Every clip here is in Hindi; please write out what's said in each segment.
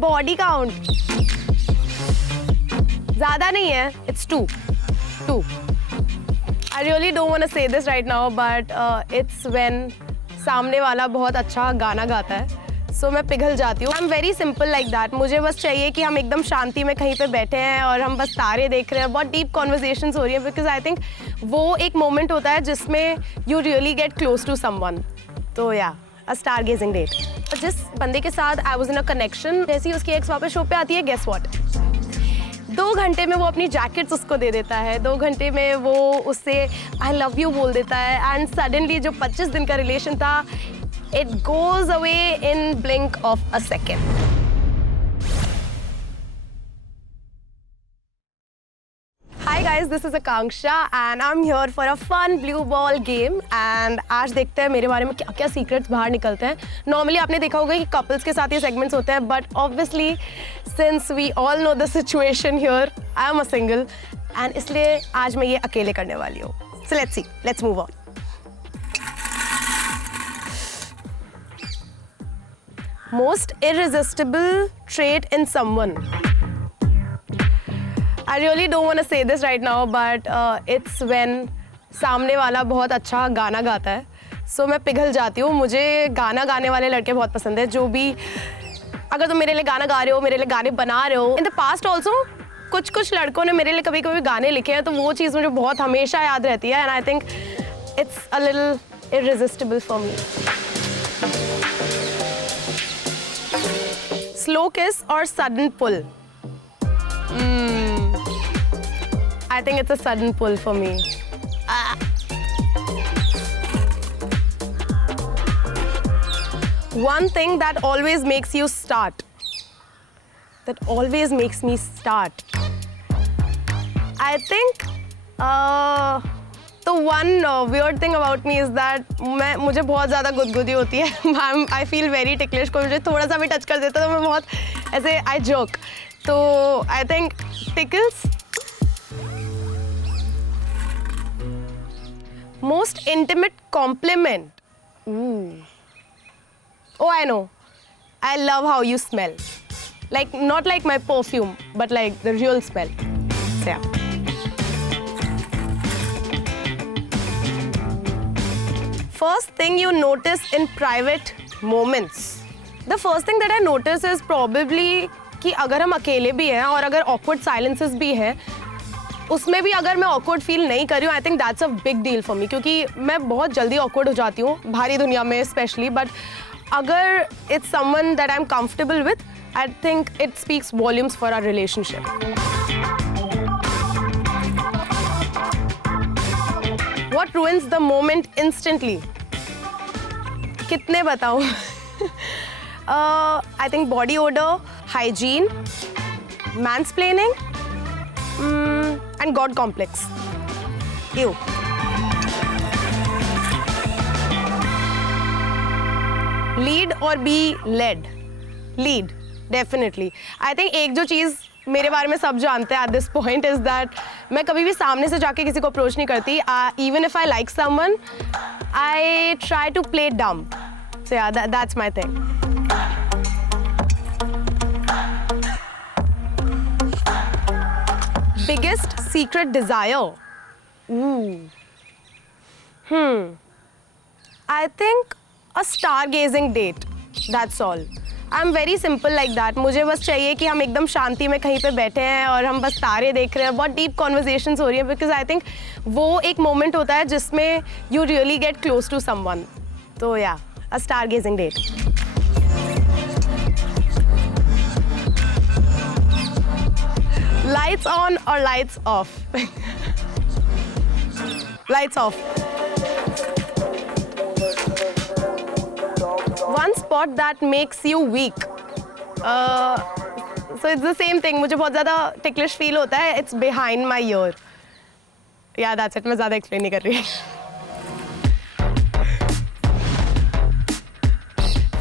बॉडी काउंट ज्यादा नहीं है, it's 2. I really don't want to say this right now, but it's when सामने वाला बहुत अच्छा गाना गाता है, so मैं पिघल जाती हूँ. I'm very simple like that. मुझे बस चाहिए कि हम एकदम शांति में कहीं पे बैठे हैं और हम बस तारे देख रहे हैं, बहुत deep conversations हो रही हैं, because I think वो एक moment होता है जिसमें you really get close to someone. तो yeah, a stargazing date. जिस बंदे के साथ I was in a connection, जैसे ही उसकी ex वापस शो पे आती है, guess what? 2 घंटे में वो अपनी जैकेट्स उसको दे देता है, 2 घंटे में वो उससे आई लव यू बोल देता है, एंड सडनली जो 25 दिन का रिलेशन था, it goes away in blink of a second. Hi guys, this is Akanksha and I'm here for a fun blue ball game and आज देखते हैं मेरे बारे में क्या क्या सीक्रेट्स बाहर निकलते हैं. नॉर्मली आपने देखा होगा कि कपल्स के साथ ये सेगमेंट्स होते हैं, but obviously since we all know the situation here, I am a single and इसलिए आज मैं ये अकेले करने वाली हूँ. So let's see, let's move on. Most irresistible trait in someone. I really don't want to say this right now, but it's when सामने वाला बहुत अच्छा गाना गाता है, so मैं पिघल जाती हूँ. मुझे गाना गाने वाले लड़के बहुत पसंद है, जो भी अगर तुम मेरे लिए गाना गा रहे हो, मेरे लिए गाने बना रहे हो. इन द पास्ट ऑल्सो कुछ लड़कों ने मेरे लिए कभी कभी गाने लिखे हैं, तो वो चीज़ मुझे बहुत हमेशा याद रहती है, and I think it's a little irresistible for me. Slow kiss और sudden pull. I think it's a sudden pull for me. One thing that always makes you start. That always makes me start. I think the one weird thing about me is that मुझे बहुत ज़्यादा गुदगुदी होती है. I feel very ticklish. कोई मुझे थोड़ा सा भी टच कर देता तो मैं बहुत ऐसे I joke. तो I think tickles. Most intimate compliment. Ooh. Oh, I know. I love how you smell. Like, not like my perfume, but like the real smell. So, yeah. First thing you notice in private moments. The first thing that I notice is probably कि अगर हम अकेले भी हैं और अगर awkward silences भी हैं, उसमें भी अगर मैं awkward फील नहीं कर रही हूँ, I think that's a big deal for me, क्योंकि मैं बहुत जल्दी awkward हो जाती हूँ भारी दुनिया में स्पेशली. बट अगर it's someone that I am comfortable with, I think it speaks volumes for our relationship. What ruins the moment instantly. कितने बताऊँ? I think body odour, hygiene, mansplaining, and God complex. Ew. Lead or be led? Lead, definitely. I think एक जो चीज़ मेरे बारे में सब जानते हैं at this point is that मैं कभी भी सामने से जाके किसी को अप्रोच नहीं करती. Even if I like someone, I try to play dumb. So yeah, that's my thing. Biggest secret desire. Ooh. I think a stargazing date. That's all. I'm very simple like that. मुझे बस चाहिए कि हम एकदम शांति में कहीं पे बैठे हैं और हम बस तारे देख रहे हैं, बहुत deep conversations हो रही हैं, because I think वो एक moment होता है जिसमें you really get close to someone. तो yeah, a stargazing date. Lights on or lights off? Lights off. One spot that makes you weak. So it's the same thing. मुझे बहुत ज़्यादा ticklish feel होता है. It's behind my ear. Yeah, that's it. मैं ज़्यादा explain नहीं कर रही.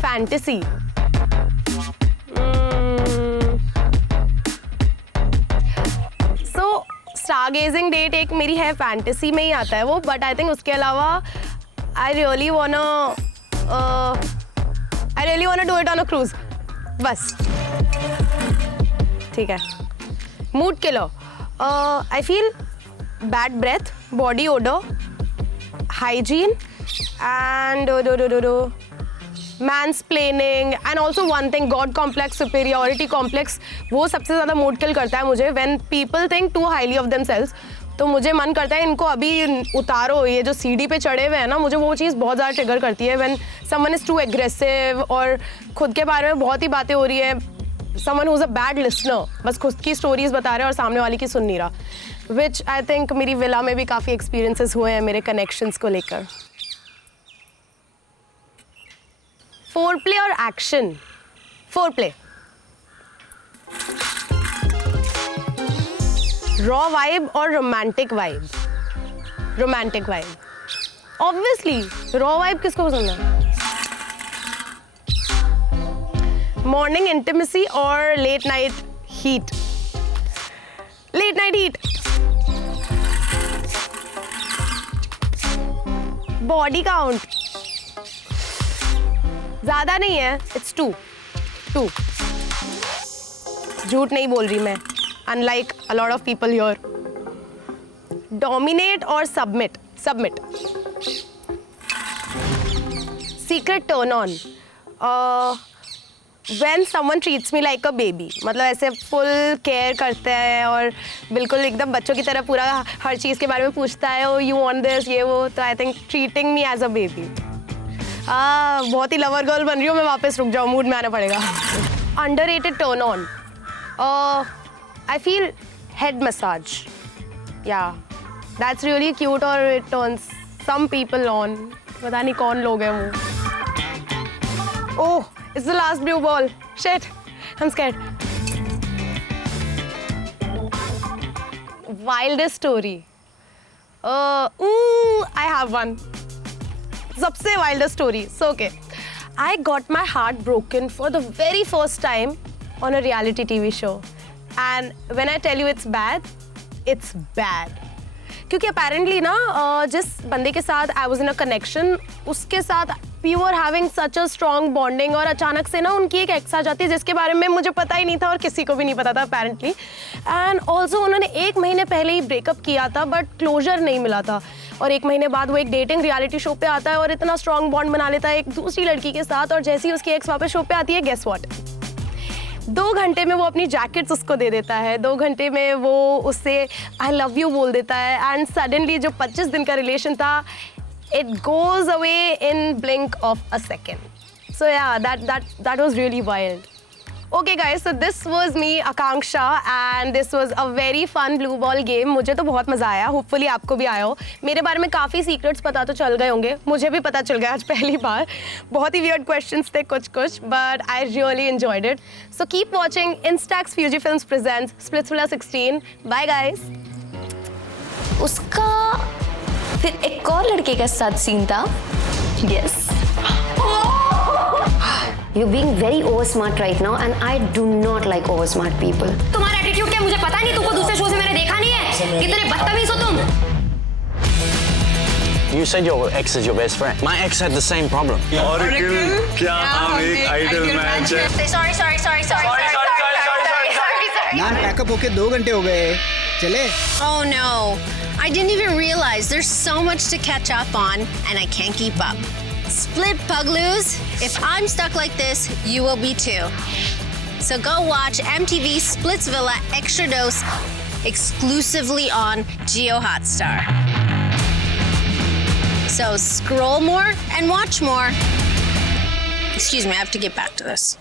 Fantasy. स्टारगेजिंग डेट एक मेरी है, फैंटेसी में ही आता है वो, बट आई थिंक उसके अलावा I really वांना do it on a cruise. बस ठीक है. Mood killer. I feel bad breath, body odor, hygiene, and mansplaining, and also one thing, God complex, superiority complex. वो सबसे ज़्यादा mood kill करता है मुझे. When people think too highly of themselves, तो मुझे मन करता है इनको अभी उतारो. ये जो सीढ़ी पे चढ़े हुए हैं ना, मुझे वो चीज़ बहुत ज़्यादा ट्रिगर करती है. When someone is too aggressive और खुद के बारे में बहुत ही बातें हो रही है. Someone who's a bad listener, बस खुद की स्टोरीज बता रहे हैं और सामने वाली की सुन नहीं रहा. Which I think मेरी विला में भी काफ़ी एक्सपीरियंसेस हुए हैं मेरे कनेक्शंस को लेकर. Foreplay और एक्शन. Foreplay. Raw vibe और romantic vibe. Romantic vibe. Obviously, raw vibe किसको पसंद है? Morning intimacy or late night heat? Late night heat. Body count. ज़्यादा नहीं है. It's 2. झूठ नहीं बोल रही मैं. Unlike a lot of people here. Dominate or submit? Submit. Secret turn on. When someone treats me like a baby, मतलब ऐसे फुल केयर करते हैं और बिल्कुल एकदम बच्चों की तरह पूरा हर चीज़ के बारे में पूछता है. ओ यू वांट दिस, ये वो. तो I think treating me as a baby. बहुत ही लवर गर्ल बन रही हूँ मैं. वापस रुक जाओ, मूड में आना पड़ेगा. Underrated turn on. I feel head massage. Yeah, that's really cute or it turns some people on. पता नहीं कौन लोग हैं वो. Oh, it's the last blue ball. Shit, I'm scared. Wildest story. I have one. सबसे wildest story. So okay, I got my heart broken for the very first time on a reality TV show. And when I tell you it's bad, it's bad. क्योंकि apparently ना जिस बंदे के साथ I was in a connection, उसके साथ we were having such a strong bonding और अचानक से ना उनकी एक ex आ जाती है जिसके बारे में मुझे पता ही नहीं था और किसी को भी नहीं पता था apparently. And also उन्होंने 1 महीने पहले ही breakup किया था but closure नहीं मिला था. और 1 महीने बाद वो एक डेटिंग रियलिटी शो पे आता है और इतना स्ट्रॉन्ग बॉन्ड बना लेता है एक दूसरी लड़की के साथ. और जैसे ही उसकी एक्स वापस शो पे आती है, गेस व्हाट, 2 घंटे में वो अपनी जैकेट्स उसको दे देता है. 2 घंटे में वो उससे आई लव यू बोल देता है. एंड सडनली जो 25 दिन का रिलेशन था, it goes away in blink of a second. So yeah that was really wild. Okay guys, so this was me, Akanksha, and this was a very fun blue ball game. मुझे तो बहुत मज़ा आया. Hopefully आपको भी आया हो. मेरे बारे में काफ़ी secrets पता तो चल गए होंगे. मुझे भी पता चल गया आज पहली बार. बहुत ही weird questions थे कुछ, but I really enjoyed it. So keep watching. Instax Fujifilms presents Splitsvilla 16. Bye guys. उसका फिर एक और लड़के के साथ सीन था. Yes. You're being very over smart right now, and I do not like over smart people. तुम्हारा एटीट्यूड क्या मुझे पता नहीं. तुमको दूसरे शो से मैंने देखा नहीं है. कितने बदतमीज हो तुम. You said your ex is your best friend. My ex had the same problem. Oracle, क्या हम एक आइडल मैच है? Sorry. नान पैकअप होके 2 घंटे हो गए. चले. Oh no, I didn't even realize there's so much to catch up on and I can't keep up. Split Pugloos, if I'm stuck like this, you will be too. So go watch MTV Splitsvilla Extra Dose exclusively on Geo Hotstar. So scroll more and watch more. Excuse me, I have to get back to this.